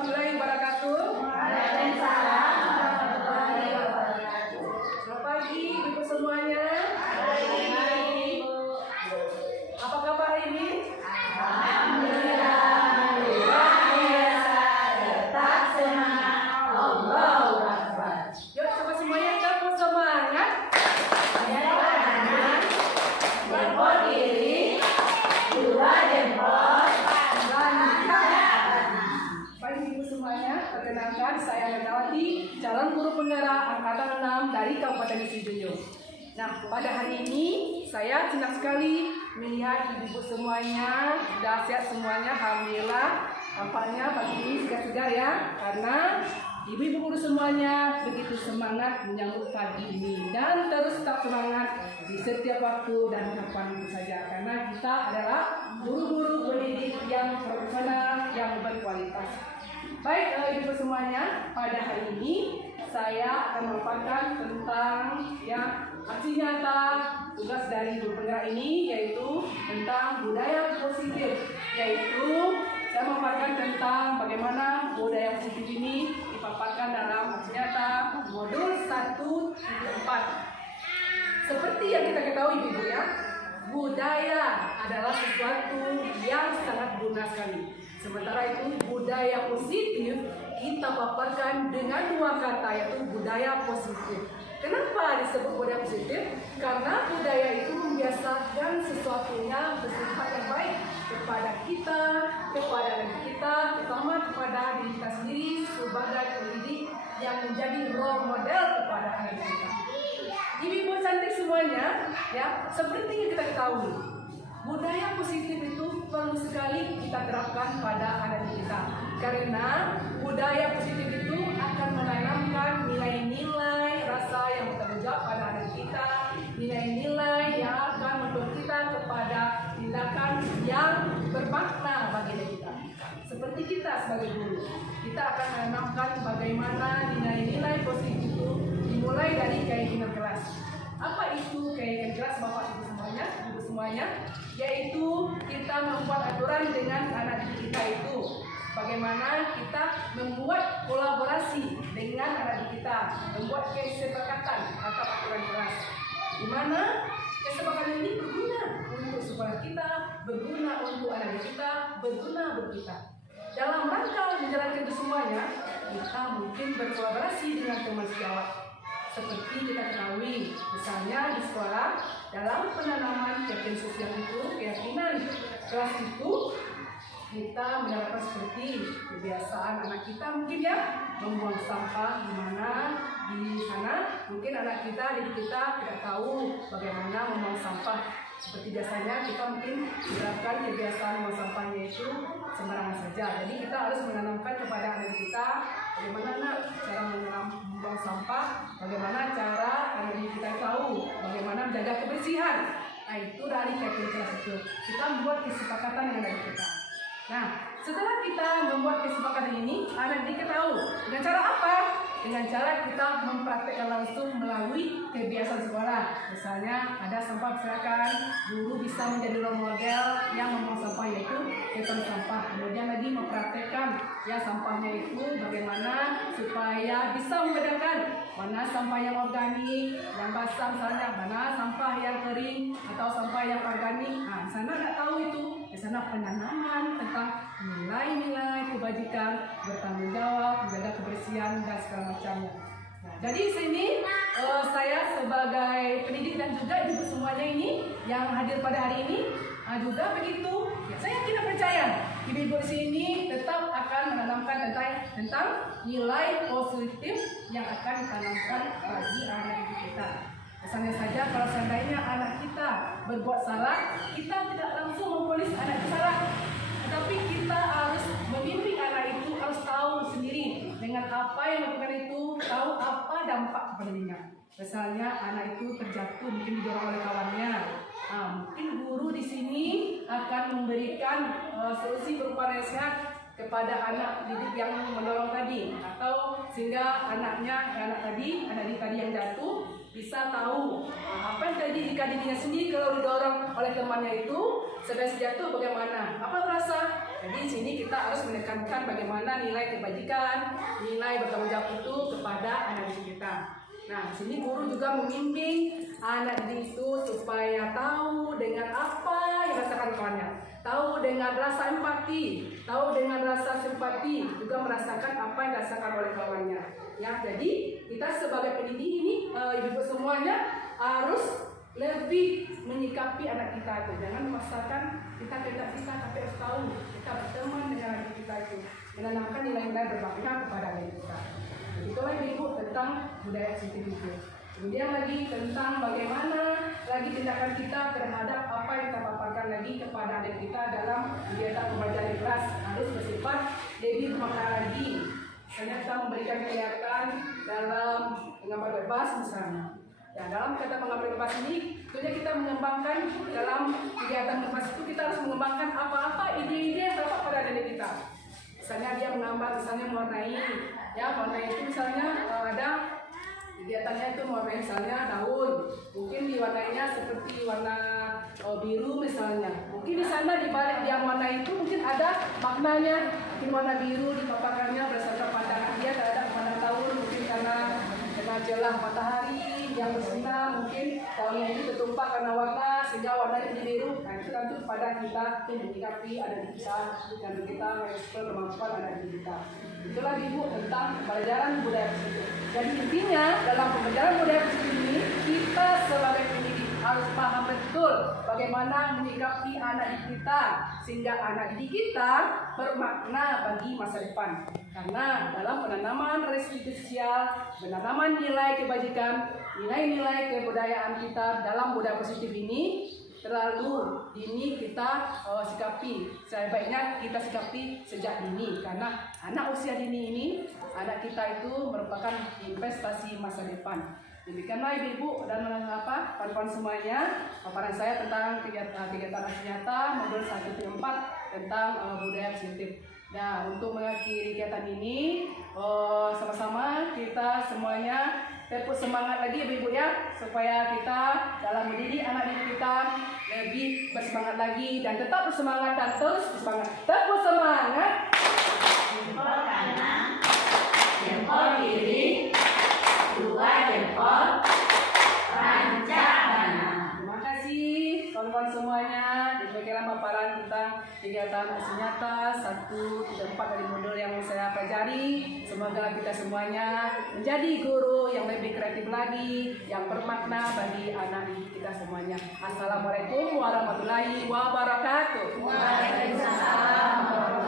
warahmatullahi wabarakatuh. Waalaikumsalam warahmatullahi wabarakatuh. Selamat pagi Ibu semuanya. Pagi, Bu. Apa kabar hari ini? Alhamdulillah, luar biasa, tetap semangat. Allahu Akbar. Yuk coba semuanya kita semangat. Jaga kanan, jempol kiri, dua jempol, Baik Ibu semuanya, perkenalkan saya Megawati, calon guru penggerak angkatan 6 dari Kabupaten Sidoarjo. Nah, pada hari ini saya senang sekali melihat ibu-ibu semuanya sudah sehat semuanya, alhamdulillah. Tampaknya pagi ini segar-segar ya, karena ibu-ibu guru semuanya begitu semangat menyambut pagi ini dan terus tetap semangat di setiap waktu dan kapan saja, karena kita adalah guru-guru pendidik yang profesional yang berkualitas. Baik ibu semuanya, pada hari ini saya akan memaparkan tentang aksi nyata tugas dari guru penggerak ini, yaitu tentang budaya positif, yaitu saya memaparkan tentang bagaimana budaya positif ini dipaparkan dalam aksi nyata modul 1.4. Seperti yang kita ketahui ibu ya, budaya adalah sesuatu yang sangat guna sekali. Sementara itu budaya positif kita paparkan dengan dua kata, yaitu budaya positif. Kenapa disebut budaya positif? Karena budaya itu membiasakan sesuatunya bersifat yang baik kepada kita, kepada negeri kita, terutama kepada diri kita sendiri sebagai pendidik yang menjadi role model kepada anak kita. Ibu-ibu cantik semuanya, ya, seperti yang kita ketahui, budaya positif itu perlu sekali kita terapkan pada anak kita, karena budaya positif itu akan menanamkan nilai-nilai rasa yang bertanggung jawab pada anak kita, nilai-nilai yang akan mendorong kita kepada tindakan yang bermakna bagi diri kita. Seperti kita sebagai guru, kita akan menanamkan bagaimana nilai-nilai positif itu dimulai dari keyakinan kelas. Apa itu keyakinan kelas, Bapak Ibu semuanya, Ibu semuanya? Yaitu kita membuat aturan dengan anak didik kita itu. Bagaimana kita membuat kolaborasi dengan anak didik kita, membuat kesepakatan atau aturan kelas. Di mana kesepakatan ini berguna untuk sekolah kita, berguna untuk anak didik kita, berguna untuk kita. Dalam rangka menjalankan itu semuanya, kita mungkin berkolaborasi dengan teman sejawat. Seperti kita ketahui, misalnya di sekolah, dalam penanaman keyakinan sosial itu, keyakinan kelas itu, kita menerapkan seperti kebiasaan anak kita mungkin ya, membuang sampah di mana di sana mungkin anak kita, didik kita tidak tahu bagaimana membuang sampah. Seperti biasanya kita mungkin menerapkan kebiasaan membuang sampahnya itu sembarangan saja. Jadi kita harus menanamkan kepada anak kita bagaimana cara membuang sampah, bagaimana cara anak kita tahu bagaimana menjaga kebersihan. Nah, itu dari keyakinan kelas itu. Kita membuat kesepakatan dengan anak kita. Nah, setelah kita membuat kesepakatan ini, anak didik tahu dengan cara apa? Dengan cara kita mempraktekkan langsung melalui kebiasaan sekolah. Misalnya ada sampah berserakan, guru bisa menjadi role model yang membuang sampah, yaitu hitung sampah. Kemudian lagi mempraktekkan ya sampahnya itu bagaimana supaya bisa membedakan mana sampah yang organik, yang basah misalnya, mana sampah yang kering atau sampah yang organik. Nah, di sana nggak tahu itu. Di sana penanaman tentang nilai-nilai kebajikan, bertanggung jawab, menjaga kebersihan dan segala macamnya. Nah, jadi sini saya sebagai pendidik dan juga ibu semuanya ini yang hadir pada hari ini juga begitu. Ya, saya tidak percaya ibu-ibu di sini tetap akan menanamkan tentang nilai positif yang akan ditanamkan bagi anak didik kita. Misalnya saja kalau seandainya anak kita berbuat salah, kita tidak langsung memponis anak itu salah, tetapi kita harus membimbing anak itu, harus tahu sendiri dengan apa yang dilakukan itu, tahu apa dampak kepada dirinya. Misalnya anak itu terjatuh, mungkin didorong oleh kawannya. Nah, mungkin guru di sini akan memberikan solusi berupa nasihat kepada anak didik yang mendorong tadi, atau sehingga anak didik tadi yang jatuh bisa tahu apa yang terjadi jika dirinya sendiri kalau didorong oleh temannya itu sedang jatuh bagaimana, apa rasa Jadi di sini kita harus menekankan bagaimana nilai kebajikan, nilai bertanggung jawab itu kepada anak didik kita. Nah, di sini guru juga membimbing anak didik itu supaya tahu dengan apa yang dirasakan kawannya, tahu dengan rasa empati, tahu dengan rasa simpati, juga merasakan apa yang dirasakan oleh kawannya. Ya, jadi kita sebagai pendidik ini, ibu-ibu semuanya harus lebih menyikapi anak kita itu. Jangan memaksakan kita, tapi harus tahu kita berteman dengan anak kita itu, menanamkan nilai-nilai berbakti kepada anak kita. Itulah ibu tentang budaya positif itu. Kemudian lagi tentang bagaimana lagi tindakan kita terhadap apa yang kita paparkan lagi kepada adik kita dalam kegiatan pembelajaran di kelas harus bersifat lebih bermakna lagi. Misalnya kita memberikan kegiatan dalam menggambar bebas misalnya. Ya, dalam kata menggambar bebas ini, tentunya kita mengembangkan dalam kegiatan bebas itu kita harus mengembangkan apa-apa ide-ide yang terdapat pada adik kita. Misalnya dia menggambar, misalnya mewarnai, ya mewarnai itu misalnya ada kegiatannya itu mewarnai misalnya daun, mungkin diwarnainya seperti warna biru misalnya. Mungkin di sana di balik dia mewarnai itu mungkin ada maknanya, mungkin warna biru dipaparkannya berdasarkan pandangan dia terhadap pandangan daun, mungkin karena jelah matahari yang bersinar, mungkin daunnya itu tertumpah karena warna sehingga warnanya jadi biru. Nah itu tentu pada kita menyikapi ada kita dan kita merespon kemampuan ada di kita. Itulah ibu tentang pelajaran budaya positif. Jadi intinya dalam pembelajaran budaya positif ini kita sebagai pendidik harus paham betul bagaimana menyikapi anak didik kita sehingga anak didik kita bermakna bagi masa depan. Karena dalam penanaman restitusi sosial, penanaman nilai kebajikan, nilai-nilai kebudayaan kita dalam budaya positif ini terlalu dini kita sikapi. Sebaiknya kita sikapi sejak dini karena anak usia dini ini, anak kita itu merupakan investasi masa depan. Demikianlah ibu-ibu dan kawan-kawan semuanya paparan saya tentang kegiatan aksi nyata modul 1-4 tentang budaya positif. Nah, untuk mengakhiri kegiatan ini, sama-sama kita semuanya tepuk semangat lagi ibu-ibu ya, supaya kita dalam mendidik anak didik kita lebih bersemangat lagi dan tetap bersemangat dan terus bersemangat. Tepuk semangat. Jempol kanan, jempol kiri, dua jempol, rancang kanan. Terima kasih kawan-kawan semuanya. Demikianlah paparan tentang kegiatan aksi nyata 1-4 dari modul yang saya pelajari. Semoga kita semuanya menjadi guru yang lebih kreatif lagi, yang bermakna bagi anak didik kita semuanya. Assalamualaikum warahmatullahi wabarakatuh. Waalaikumsalam.